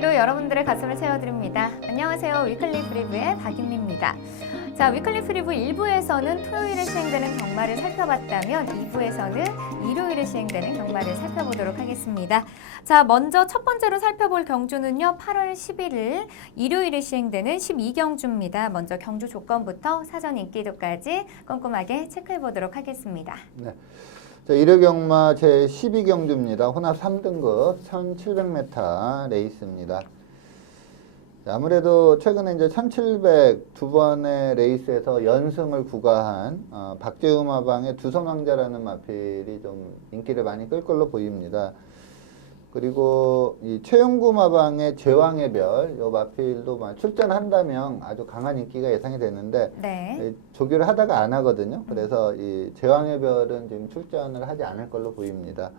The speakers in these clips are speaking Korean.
이야기로 여러분들의 가슴을 채워드립니다. 안녕하세요. 위클리 프리뷰의 박윤미입니다. 자, 위클리 프리뷰 1부에서는 토요일에 시행되는 경마를 살펴봤다면 2부에서는 일요일에 시행되는 경마를 살펴보도록 하겠습니다. 자, 먼저 첫 번째로 살펴볼 경주는요. 8월 11일 일요일에 시행되는 12경주입니다. 먼저 경주 조건부터 사전 인기도까지 꼼꼼하게 체크해보도록 하겠습니다. 네. 자, 일요 경마 제 12경주입니다. 혼합 3등급 1700m 레이스입니다. 자, 아무래도 최근에 이제 1700 두 번의 레이스에서 연승을 구가한 박재우 마방의 두손왕자라는 마필이 좀 인기를 많이 끌 걸로 보입니다. 그리고 이 최용구 마방의 제왕의 별, 이 마필도 출전한다면 아주 강한 인기가 예상이 되는데 네. 조교를 하다가 안 하거든요. 그래서 이 제왕의 별은 지금 출전을 하지 않을 걸로 보입니다.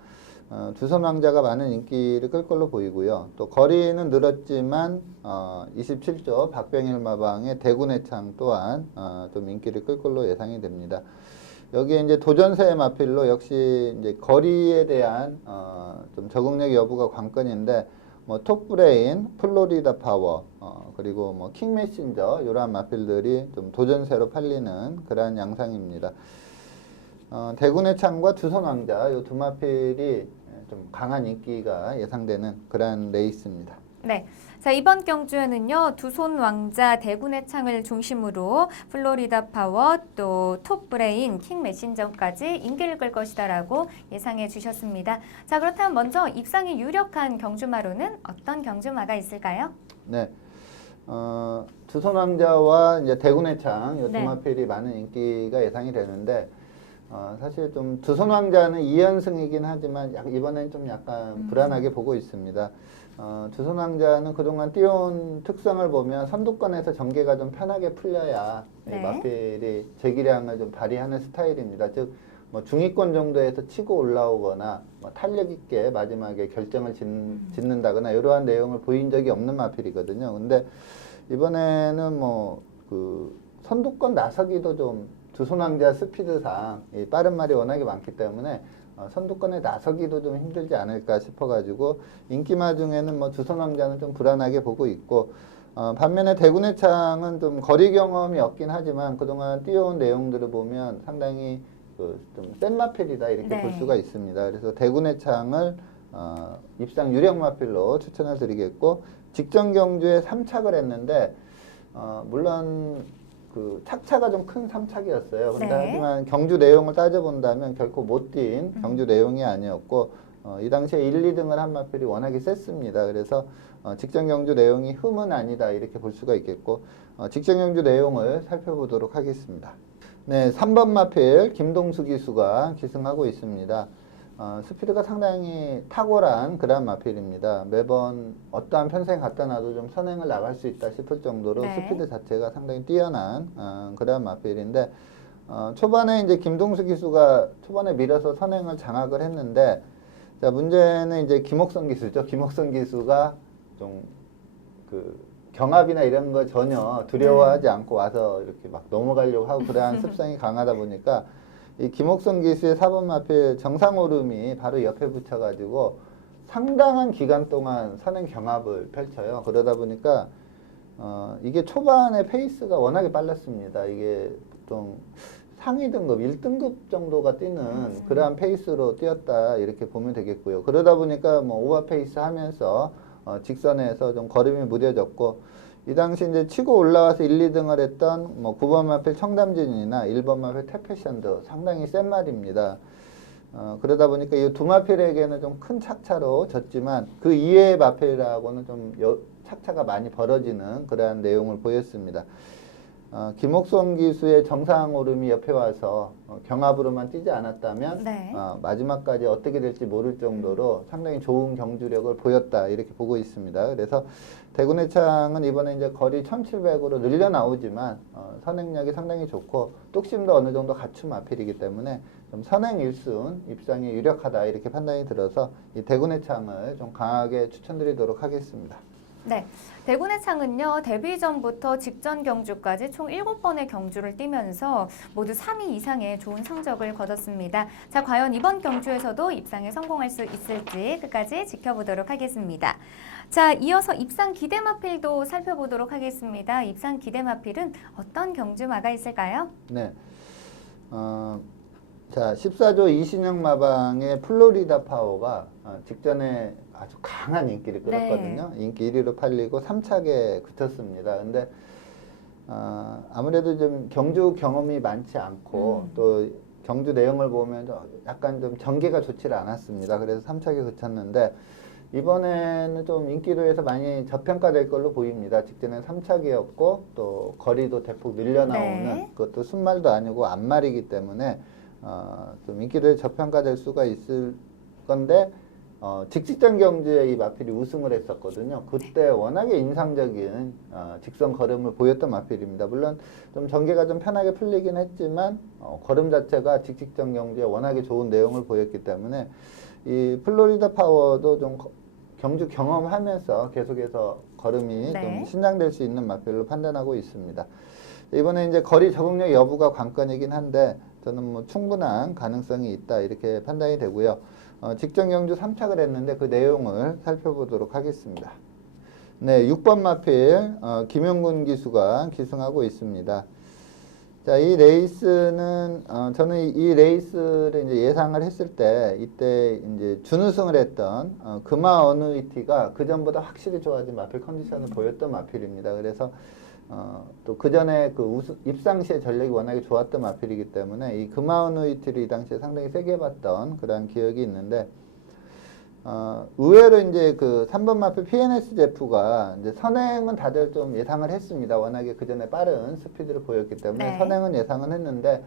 두손왕자가 많은 인기를 끌 걸로 보이고요. 또 거리는 늘었지만 27조 박병일 마방의 대군의 창 또한 좀 인기를 끌 걸로 예상이 됩니다. 여기에 이제 도전세 마필로 역시 이제 거리에 대한 좀 적응력 여부가 관건인데 뭐 톱브레인, 플로리다 파워, 그리고 뭐 킹 메신저 이러한 마필들이 좀 도전세로 팔리는 그러한 양상입니다. 대군의 창과 두손왕자 이 두 마필이 좀 강한 인기가 예상되는 그러한 레이스입니다. 네. 자, 이번 경주에는요, 두손 왕자, 대군의 창을 중심으로 플로리다 파워, 또 톱브레인, 킹 메신저까지 인기를 끌 것이다라고 예상해 주셨습니다. 자, 그렇다면 먼저 입상이 유력한 경주마로는 어떤 경주마가 있을까요? 네. 두손 왕자와 이제 대군의 창, 이 두 네. 마필이 많은 인기가 예상이 되는데, 사실 좀 두손 왕자는 2연승이긴 하지만 이번엔 좀 약간 불안하게 보고 있습니다. 두손 왕자는 그동안 띄워온 특성을 보면 선두권에서 전개가 좀 편하게 풀려야 네. 이 마필이 재기량을 좀 발휘하는 스타일입니다. 즉, 뭐 중위권 정도에서 치고 올라오거나 뭐 탄력 있게 마지막에 결정을 짓는다거나 이러한 내용을 보인 적이 없는 마필이거든요. 근데 이번에는 뭐 그 선두권 나서기도 좀 두손왕자 스피드상 이 빠른 말이 워낙에 많기 때문에 선두권에 나서기도 좀 힘들지 않을까 싶어가지고 인기마 중에는 뭐 두손왕자는 좀 불안하게 보고 있고 반면에 대군의 창은 좀 거리 경험이 없긴 하지만 그동안 띄워온 내용들을 보면 상당히 좀 센 마필이다 이렇게 네. 볼 수가 있습니다. 그래서 대군의 창을 입상 유력 마필로 추천을 드리겠고 직전 경주에 3착을 했는데 물론 그 착차가 좀 큰 3착이었어요. 근데 네. 하지만 경주 내용을 따져본다면 결코 못 뛴 경주 내용이 아니었고 이 당시에 1, 2등을 한 마필이 워낙에 셌습니다. 그래서 직전 경주 내용이 흠은 아니다 이렇게 볼 수가 있겠고 직전 경주 내용을 살펴보도록 하겠습니다. 네, 3번 마필 김동수 기수가 기승하고 있습니다. 스피드가 상당히 탁월한 그런 마필입니다. 매번 어떠한 편성에 갖다 놔도 좀 선행을 나갈 수 있다 싶을 정도로 네. 스피드 자체가 상당히 뛰어난 그런 마필인데 초반에 이제 김동수 기수가 초반에 밀어서 선행을 장악을 했는데 자 문제는 이제 김옥성 기수죠. 김옥성 기수가 좀 경합이나 이런 거 전혀 두려워하지 않고 와서 이렇게 막 넘어가려고 하고 그러한 습성이 강하다 보니까 이 김옥성 기수의 4번 마필 정상오름이 바로 옆에 붙여가지고 상당한 기간 동안 선행 경합을 펼쳐요. 그러다 보니까 이게 초반에 페이스가 워낙에 빨랐습니다. 이게 좀 상위 등급, 1등급 정도가 뛰는 그러한 페이스로 뛰었다 이렇게 보면 되겠고요. 그러다 보니까 뭐 오버 페이스 하면서 직선에서 좀 걸음이 무뎌졌고 이 당시 이제 치고 올라와서 1, 2등을 했던 뭐 9번 마필 청담진이나 1번 마필 태페션도 상당히 센 말입니다. 그러다 보니까 이 두 마필에게는 좀 큰 착차로 졌지만 그 이외의 마필하고는 좀 착차가 많이 벌어지는 그러한 내용을 보였습니다. 김옥성 기수의 정상 오름이 옆에 와서 경합으로만 뛰지 않았다면 네. 마지막까지 어떻게 될지 모를 정도로 상당히 좋은 경주력을 보였다 이렇게 보고 있습니다. 그래서 대군의 창은 이번에 이제 거리 1700으로 늘려 나오지만 선행력이 상당히 좋고 뚝심도 어느 정도 갖춘 마필이기 때문에 좀 선행 1순 입상이 유력하다 이렇게 판단이 들어서 이 대군의 창을 좀 강하게 추천드리도록 하겠습니다. 네, 대군의 창은요, 데뷔 전부터 직전 경주까지 총 7번의 경주를 뛰면서 모두 3위 이상의 좋은 성적을 거뒀습니다. 자, 과연 이번 경주에서도 입상에 성공할 수 있을지 끝까지 지켜보도록 하겠습니다. 자, 이어서 입상 기대마필도 살펴보도록 하겠습니다. 입상 기대마필은 어떤 경주마가 있을까요? 네. 자, 14조 이신영 마방의 플로리다 파워가 직전에 아주 강한 인기를 끌었거든요. 인기 1위로 팔리고 3착에 그쳤습니다. 근데 아무래도 좀 경주 경험이 많지 않고 또 경주 내용을 보면 약간 좀 전개가 좋지 않았습니다. 그래서 3착에 그쳤는데 이번에는 좀 인기로 해서 많이 저평가될 걸로 보입니다. 직전에 3착이었고 또 거리도 대폭 늘려나오는 그것도 순말도 아니고 앞말이기 때문에 좀 인기로 저평가될 수가 있을 건데 직직전 경주에 이 마필이 우승을 했었거든요. 그때 워낙에 인상적인 직선 걸음을 보였던 마필입니다. 물론 좀 전개가 좀 편하게 풀리긴 했지만 걸음 자체가 직직전 경주에 워낙에 좋은 내용을 보였기 때문에 이 플로리다 파워도 좀 경주 경험하면서 계속해서 걸음이 좀 신장될 수 있는 마필로 판단하고 있습니다. 이번에 이제 거리 적응력 여부가 관건이긴 한데 저는 뭐 충분한 가능성이 있다 이렇게 판단이 되고요. 직전 경주 3착을 했는데 그 내용을 살펴보도록 하겠습니다. 네, 6번 마필 김용군 기수가 기승하고 있습니다. 자, 이 레이스는 저는 이 레이스를 이제 예상을 했을 때 이때 이제 준우승을 했던 금화 어누이티가 그 전보다 확실히 좋아진 마필 컨디션을 보였던 마필입니다. 그래서 또 그 전에 그 입상 시에 전력이 워낙에 좋았던 마필이기 때문에 이 금화 어누이티를 이 당시에 상당히 세게 봤던 그런 기억이 있는데 의외로 이제 그 3번 마필 PNS 제프가 이제 선행은 다들 좀 예상을 했습니다. 워낙에 그 전에 빠른 스피드를 보였기 때문에 선행은 예상은 했는데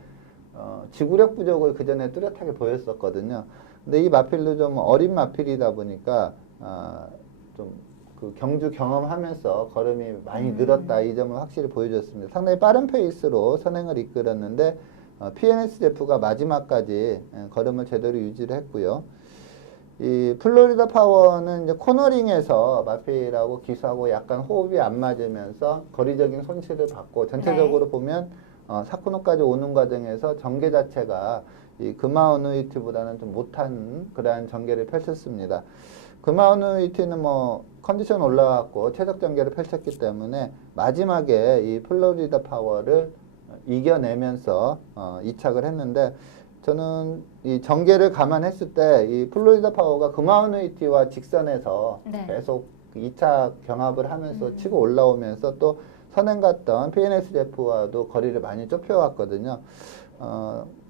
지구력 부족을 그 전에 뚜렷하게 보였었거든요. 근데 이 마필도 좀 어린 마필이다 보니까 좀 그 경주 경험하면서 걸음이 많이 늘었다 이 점을 확실히 보여줬습니다. 상당히 빠른 페이스로 선행을 이끌었는데 PNS 제프가 마지막까지 걸음을 제대로 유지를 했고요. 이 플로리다 파워는 이제 코너링에서 마필하고 기수하고 약간 호흡이 안 맞으면서 거리적인 손실을 받고 전체적으로 보면 사쿠노까지 오는 과정에서 전개 자체가 이 금화오누이티보다는 좀 못한 그러한 전개를 펼쳤습니다. 금화오누이티는 뭐 컨디션 올라왔고 최적 전개를 펼쳤기 때문에 마지막에 이 플로리다 파워를 이겨내면서 2착을 했는데 저는 이 전개를 감안했을 때 이 플로리다 파워가 금화오누이티와 직선에서 계속 2차 경합을 하면서 치고 올라오면서 또 선행 갔던 PNSF와도 거리를 많이 좁혀왔거든요.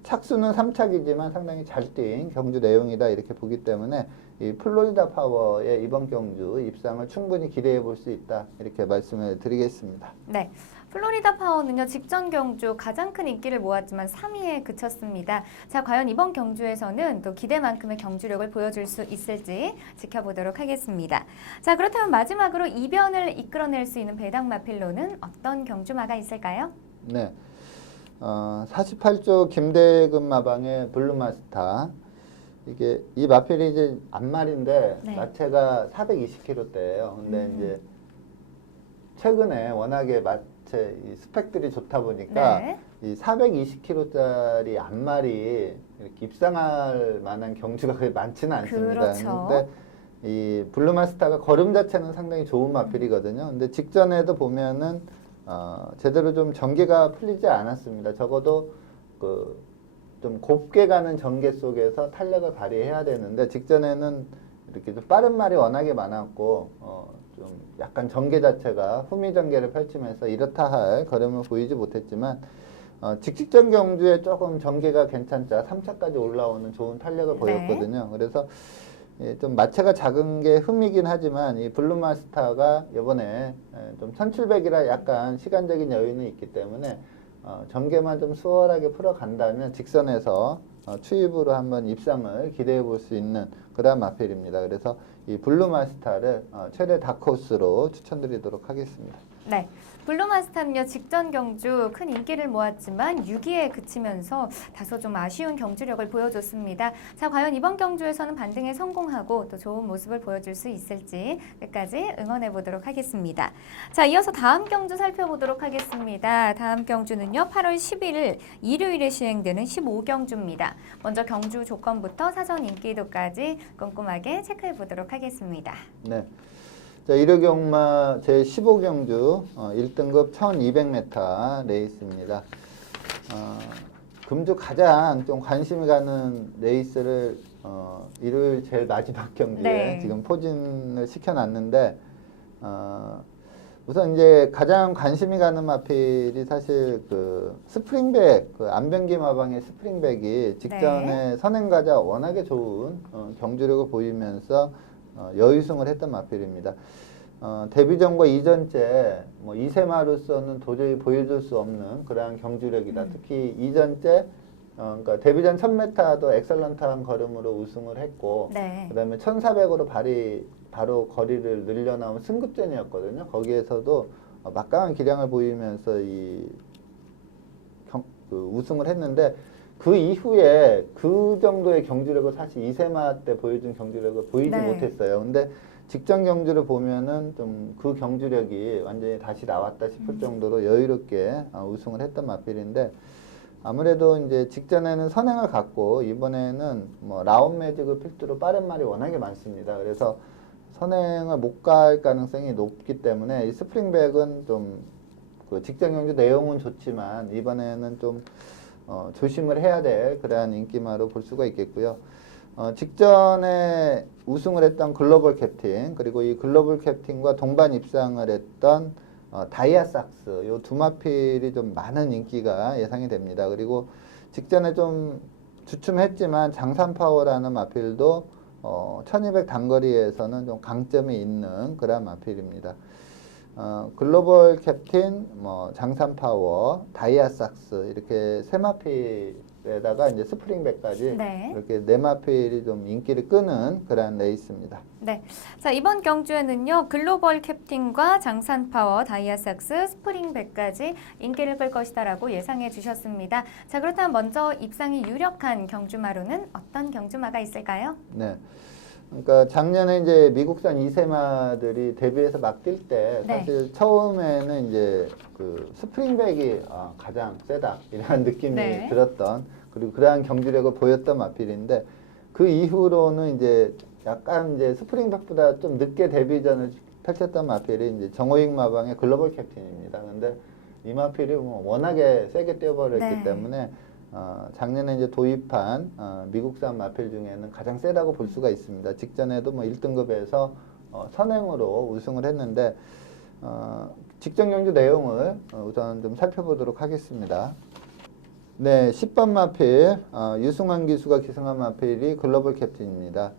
착수는 3착이지만 상당히 잘 뛴 경주 내용이다 이렇게 보기 때문에 이 플로리다 파워의 이번 경주 입상을 충분히 기대해 볼 수 있다 이렇게 말씀을 드리겠습니다. 네. 플로리다 파워는요, 직전 경주 가장 큰 인기를 모았지만 3위에 그쳤습니다. 자, 과연 이번 경주에서는 또 기대만큼의 경주력을 보여줄 수 있을지 지켜보도록 하겠습니다. 자, 그렇다면 마지막으로 이변을 이끌어낼 수 있는 배당 마필로는 어떤 경주마가 있을까요? 네. 48조 김대금 마방의 블루마스타. 이게 이 마필이 이제 앞말인데 마체가 420kg대예요. 근데 이제 최근에 워낙에 마체 이 스펙들이 좋다 보니까 이 420kg짜리 앞말이 이렇게 입상할 만한 경주가 그렇게 많지는 않습니다. 근데 이 블루마스타가 걸음 자체는 상당히 좋은 마필이거든요. 근데 직전에도 보면은 제대로 좀 전개가 풀리지 않았습니다. 적어도 그 좀 곱게 가는 전개 속에서 탄력을 발휘해야 되는데 직전에는 이렇게 좀 빠른 말이 워낙에 많았고 좀 약간 전개 자체가 후미 전개를 펼치면서 이렇다 할 걸음을 보이지 못했지만 직직전 경주에 조금 전개가 괜찮자 3차까지 올라오는 좋은 탄력을 보였거든요. 그래서 좀 마체가 작은 게 흠이긴 하지만 이 블루마스타가 이번에 좀 1700이라 약간 시간적인 여유는 있기 때문에 전개만 좀 수월하게 풀어간다면 직선에서 추입으로 한번 입상을 기대해 볼 수 있는 그런 마필입니다. 그래서 이 블루마스타를 최대 다크호스로 추천드리도록 하겠습니다. 네. 블루마스타는요, 직전 경주 큰 인기를 모았지만 6위에 그치면서 다소 좀 아쉬운 경주력을 보여줬습니다. 자, 과연 이번 경주에서는 반등에 성공하고 또 좋은 모습을 보여줄 수 있을지 끝까지 응원해 보도록 하겠습니다. 자, 이어서 다음 경주 살펴보도록 하겠습니다. 다음 경주는요, 8월 11일 일요일에 시행되는 15경주입니다. 먼저 경주 조건부터 사전 인기도까지 꼼꼼하게 체크해 보도록 하겠습니다. 네. 자, 1호 경마 제15경주 1등급 1200m 레이스입니다. 금주 가장 좀 관심이 가는 레이스를 일요일 제일 마지막 경기에 네. 지금 포진을 시켜놨는데 우선 이제 가장 관심이 가는 마필이 사실 그 스프링백, 그 안병기 마방의 스프링백이 직전에 네. 선행가자 워낙에 좋은 경주력을 보이면서 여유승을 했던 마필입니다. 데뷔전과 이전째 뭐 2세마로서는 도저히 보여줄 수 없는 그러한 경주력이다. 특히 이전째 그러니까 데뷔전 1000m도 엑설런트한 걸음으로 우승을 했고 네. 그다음에 1400으로 바로 거리를 늘려나온 승급전이었거든요. 거기에서도 막강한 기량을 보이면서 그 우승을 했는데 그 이후에 그 정도의 경주력을 사실 2세마 때 보여준 경주력을 보이지 네. 못했어요. 근데 직전 경주를 보면은 좀 그 경주력이 완전히 다시 나왔다 싶을 정도로 여유롭게 우승을 했던 마필인데 아무래도 이제 직전에는 선행을 갖고 이번에는 뭐 라운 매직을 필두로 빠른 말이 워낙에 많습니다. 그래서 선행을 못 갈 가능성이 높기 때문에 이 스프링백은 좀 그 직전 경주 내용은 좋지만 이번에는 좀 조심을 해야 될 그러한 인기마로 볼 수가 있겠고요. 직전에 우승을 했던 글로벌 캡틴 그리고 이 글로벌 캡틴과 동반 입상을 했던 다이아삭스 요 두 마필이 좀 많은 인기가 예상이 됩니다. 그리고 직전에 좀 주춤했지만 장산파워라는 마필도 1200 단거리에서는 좀 강점이 있는 그런 마필입니다. 글로벌 캡틴, 뭐 장산파워, 다이아삭스 이렇게 세 마필에다가 이제 스프링백까지 네. 이렇게 네 마필이 좀 인기를 끄는 그런 레이스입니다. 네. 자, 이번 경주에는요, 글로벌 캡틴과 장산파워, 다이아삭스, 스프링백까지 인기를 끌 것이다라고 예상해 주셨습니다. 자, 그렇다면 먼저 입상이 유력한 경주마로는 어떤 경주마가 있을까요? 네. 그러니까 작년에 이제 미국산 2세마들이 데뷔해서 막 뛸 때 네. 사실 처음에는 이제 그 스프링백이 가장 세다 이런 느낌이 네. 들었던 그리고 그러한 경주력을 보였던 마필인데 그 이후로는 이제 약간 이제 스프링백보다 좀 늦게 데뷔전을 펼쳤던 마필이 이제 정호익 마방의 글로벌 캡틴입니다. 근데 이 마필이 뭐 워낙에 세게 뛰어버렸기 네. 때문에 작년에 이제 도입한 미국산 마필 중에는 가장 세다고 볼 수가 있습니다. 직전에도 뭐 1등급에서 선행으로 우승을 했는데 직전 경주 내용을 우선 좀 살펴보도록 하겠습니다. 네, 10번 마필 유승환 기수가 기승한 마필이 글로벌 캡틴입니다.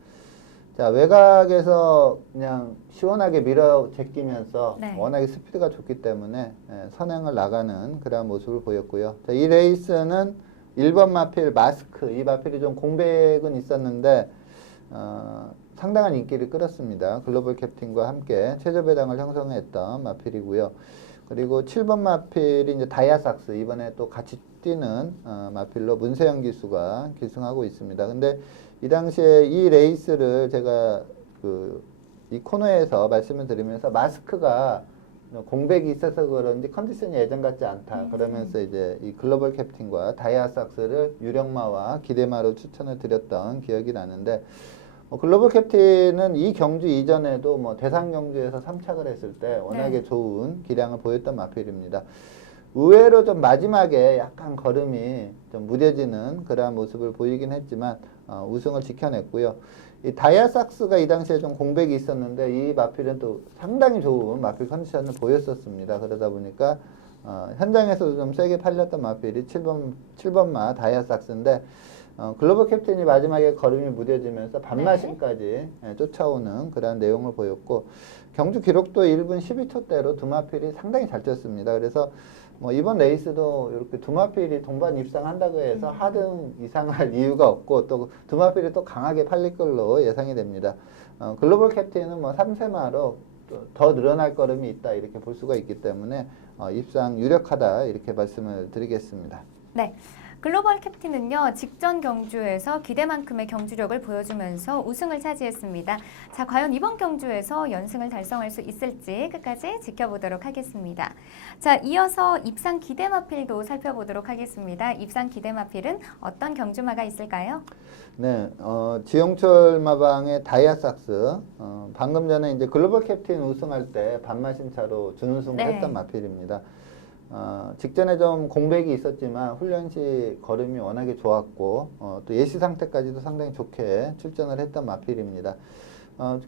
자, 외곽에서 그냥 시원하게 밀어 제끼면서 네. 워낙에 스피드가 좋기 때문에 선행을 나가는 그런 모습을 보였고요. 자, 이 레이스는 1번 마필 마스크, 이 마필이 좀 공백은 있었는데 상당한 인기를 끌었습니다. 글로벌 캡틴과 함께 최저 배당을 형성했던 마필이고요. 그리고 7번 마필이 이제 다이아삭스, 이번에 또 같이 뛰는 마필로 문세영 기수가 기승하고 있습니다. 근데 이 당시에 이 레이스를 제가 이 코너에서 말씀을 드리면서 마스크가 공백이 있어서 그런지 컨디션이 예전 같지 않다. 그러면서 이제 이 글로벌 캡틴과 다이아삭스를 유력마와 기대마로 추천을 드렸던 기억이 나는데 글로벌 캡틴은 이 경주 이전에도 뭐 대상 경주에서 3착을 했을 때 워낙에 좋은 기량을 보였던 마필입니다. 의외로 좀 마지막에 약간 걸음이 좀 무뎌지는 그러한 모습을 보이긴 했지만 우승을 지켜냈고요. 이 다이아삭스가 이 당시에 좀 공백이 있었는데 이 마필은 또 상당히 좋은 마필 컨디션을 보였었습니다. 그러다 보니까 현장에서도 좀 세게 팔렸던 마필이 7번마 다이아삭스인데 글로벌 캡틴이 마지막에 걸음이 무뎌지면서 반마신까지 쫓아오는 그런 내용을 보였고 경주 기록도 1분 12초대로 두 마필이 상당히 잘 뛰었습니다. 그래서 뭐 이번 레이스도 이렇게 두 마필이 동반 입상한다고 해서 하등 이상할 이유가 없고 또 두 마필이 또 강하게 팔릴 걸로 예상이 됩니다. 글로벌 캡틴은 뭐 3세마로 더 늘어날 걸음이 있다 이렇게 볼 수가 있기 때문에 입상 유력하다 이렇게 말씀을 드리겠습니다. 네. 글로벌 캡틴은요, 직전 경주에서 기대만큼의 경주력을 보여주면서 우승을 차지했습니다. 자, 과연 이번 경주에서 연승을 달성할 수 있을지 끝까지 지켜보도록 하겠습니다. 자, 이어서 입상 기대마필도 살펴보도록 하겠습니다. 입상 기대마필은 어떤 경주마가 있을까요? 네, 지영철 마방의 다이아삭스. 방금 전에 이제 글로벌 캡틴 우승할 때 반마신 차로 준우승을 네. 했던 마필입니다. 직전에 좀 공백이 있었지만 훈련 시 걸음이 워낙에 좋았고 또 예시 상태까지도 상당히 좋게 출전을 했던 마필입니다.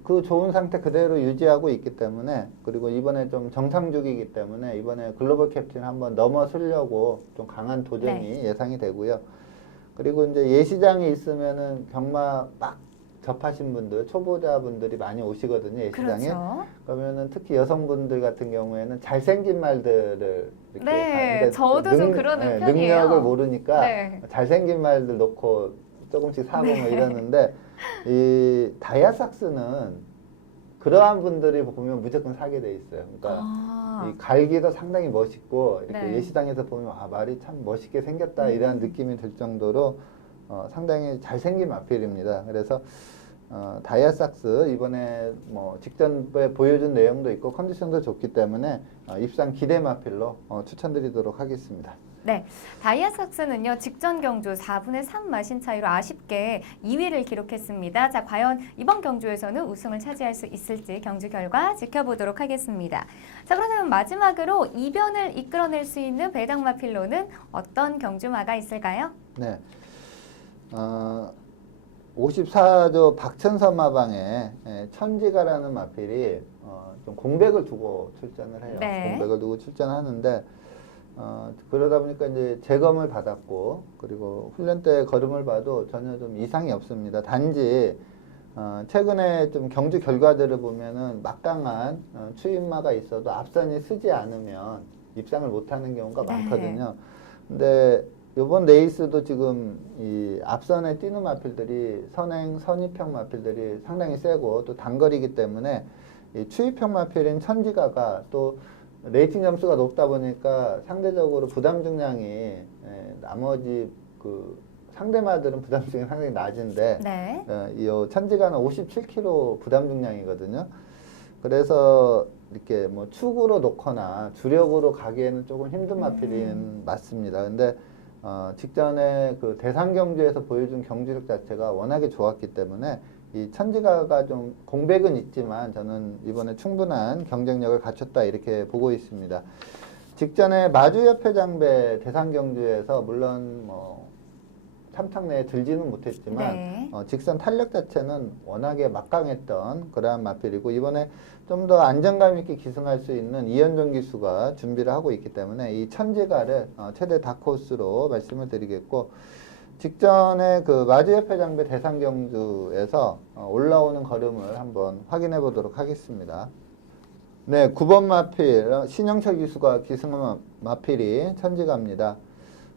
그 좋은 상태 그대로 유지하고 있기 때문에, 그리고 이번에 좀 정상주기이기 때문에 이번에 글로벌 캡틴 한번 넘어서려고 좀 강한 도전이 예상이 되고요. 그리고 이제 예시장에 있으면은 경마 막 접하신 분들, 초보자분들이 많이 오시거든요, 예시장에. 그렇죠. 그러면은 특히 여성분들 같은 경우에는 잘생긴 말들을 이렇게 네, 근데 저도 좀 그러는 편이에요. 능력을 모르니까 네. 잘생긴 말들 놓고 조금씩 사고 뭐 이러는데, 이 다이아삭스는 그러한 분들이 보면 무조건 사게 돼 있어요. 그러니까 이 갈기도 상당히 멋있고 이렇게 네. 예시장에서 보면 말이 참 멋있게 생겼다 이런 느낌이 들 정도로 상당히 잘생긴 마필입니다. 그래서 다이아삭스 이번에 뭐 직전에 보여준 내용도 있고 컨디션도 좋기 때문에 입상 기대 마필로 추천드리도록 하겠습니다. 네, 다이아삭스는요, 직전 경주 4분의 3 마신 차이로 아쉽게 2위를 기록했습니다. 자, 과연 이번 경주에서는 우승을 차지할 수 있을지 경주 결과 지켜보도록 하겠습니다. 자, 그렇다면 마지막으로 이변을 이끌어낼 수 있는 배당마필로는 어떤 경주마가 있을까요? 네. 54조 박천선 마방에 천지가라는 마필이 좀 공백을 두고 출전을 해요. 네. 공백을 두고 출전하는데 그러다 보니까 이제 재검을 받았고, 그리고 훈련 때 걸음을 봐도 전혀 좀 이상이 없습니다. 단지 최근에 좀 경주 결과들을 보면은 막강한 추임마가 있어도 앞선이 쓰지 않으면 입상을 못하는 경우가 네. 많거든요. 근데 이번 레이스도 지금 이 앞선에 뛰는 마필들이 선입형 마필들이 상당히 세고 또 단거리이기 때문에 이 추입형 마필인 천지가가 또 레이팅 점수가 높다 보니까 상대적으로 부담 중량이 나머지 그 상대마들은 부담 중량이 상당히 낮은데 네. 이 천지가는 57kg 부담 중량이거든요. 그래서 이렇게 뭐 축으로 놓거나 주력으로 가기에는 조금 힘든 마필인 맞습니다. 근데 직전에 그 대상 경주에서 보여준 경주력 자체가 워낙에 좋았기 때문에 이 천지가가 좀 공백은 있지만 저는 이번에 충분한 경쟁력을 갖췄다 이렇게 보고 있습니다. 직전에 마주협회장배 대상 경주에서 물론 뭐 참착 내에 들지는 못했지만 네. 직선 탄력 자체는 워낙에 막강했던 그러한 마필이고, 이번에 좀 더 안정감 있게 기승할 수 있는 이현종 기수가 준비를 하고 있기 때문에 이 천지가를 최대 다크호스로 말씀을 드리겠고, 직전에 그 마주협회장배 대상 경주에서 올라오는 걸음을 한번 확인해 보도록 하겠습니다. 네, 9번 마필 신영철 기수가 기승한 마필이 천지가입니다.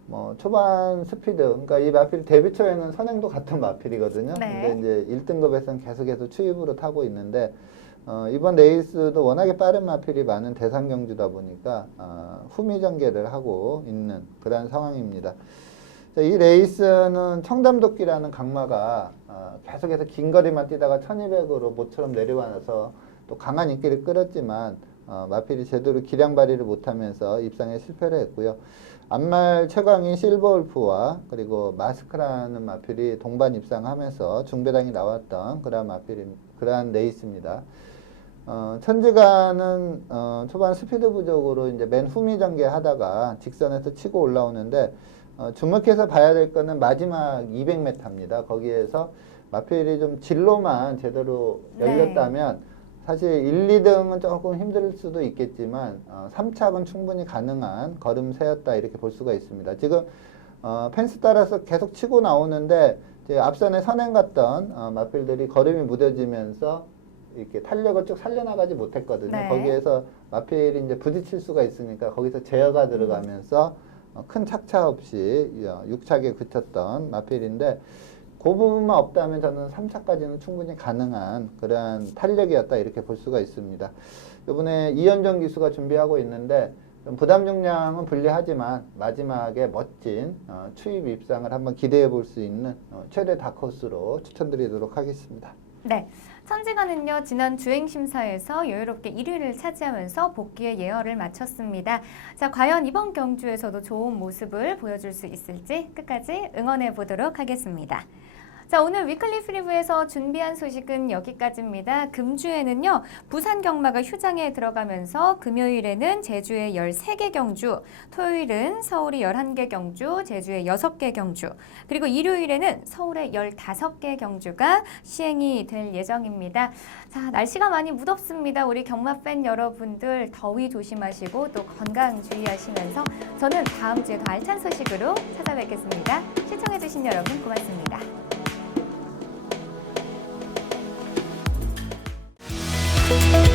뭐 초반 스피드, 그러니까 이 마필 데뷔 초에는 선행도 같은 마필이거든요. 네. 근데 이제 1등급에서는 계속해서 추입으로 타고 있는데 이번 레이스도 워낙에 빠른 마필이 많은 대상 경주다 보니까 후미 전개를 하고 있는 그런 상황입니다. 자, 이 레이스는 청담도끼라는 강마가 계속해서 긴 거리만 뛰다가 1200으로 모처럼 내려와서 또 강한 인기를 끌었지만 마필이 제대로 기량 발휘를 못하면서 입상에 실패를 했고요. 앞말 최강인 실버울프와 그리고 마스크라는 마필이 동반 입상하면서 중배당이 나왔던 그러한 레이스입니다. 천지가는 초반 스피드 부족으로 이제 맨 후미 전개하다가 직선에서 치고 올라오는데 주목해서 봐야 될 거는 마지막 200m입니다. 거기에서 마필이 좀 진로만 제대로 열렸다면 사실 1, 2등은 조금 힘들 수도 있겠지만 3착은 충분히 가능한 걸음새였다 이렇게 볼 수가 있습니다. 지금 펜스 따라서 계속 치고 나오는데 이제 앞선에 선행 갔던 마필들이 걸음이 무뎌지면서 이렇게 탄력을 쭉 살려나가지 못했거든요. 네. 거기에서 마필이 이제 부딪힐 수가 있으니까 거기서 제어가 들어가면서 큰 착차 없이 6착에 그쳤던 마필인데, 그 부분만 없다면 저는 3차까지는 충분히 가능한 그러한 탄력이었다 이렇게 볼 수가 있습니다. 이번에 이현정 기수가 준비하고 있는데 좀 부담 중량은 불리하지만 마지막에 멋진 추입 입상을 한번 기대해 볼 수 있는 최대 다크호스로 추천드리도록 하겠습니다. 네, 천지가는요 지난 주행 심사에서 여유롭게 1위를 차지하면서 복귀의 예열을 마쳤습니다. 자, 과연 이번 경주에서도 좋은 모습을 보여줄 수 있을지 끝까지 응원해 보도록 하겠습니다. 자, 오늘 위클리 프리뷰에서 준비한 소식은 여기까지입니다. 금주에는요, 부산 경마가 휴장에 들어가면서 금요일에는 제주의 13개 경주, 토요일은 서울이 11개 경주, 제주의 6개 경주, 그리고 일요일에는 서울의 15개 경주가 시행이 될 예정입니다. 자, 날씨가 많이 무덥습니다. 우리 경마 팬 여러분들 더위 조심하시고 또 건강 주의하시면서 저는 다음 주에 더 알찬 소식으로 찾아뵙겠습니다. 시청해주신 여러분 고맙습니다. Thank you.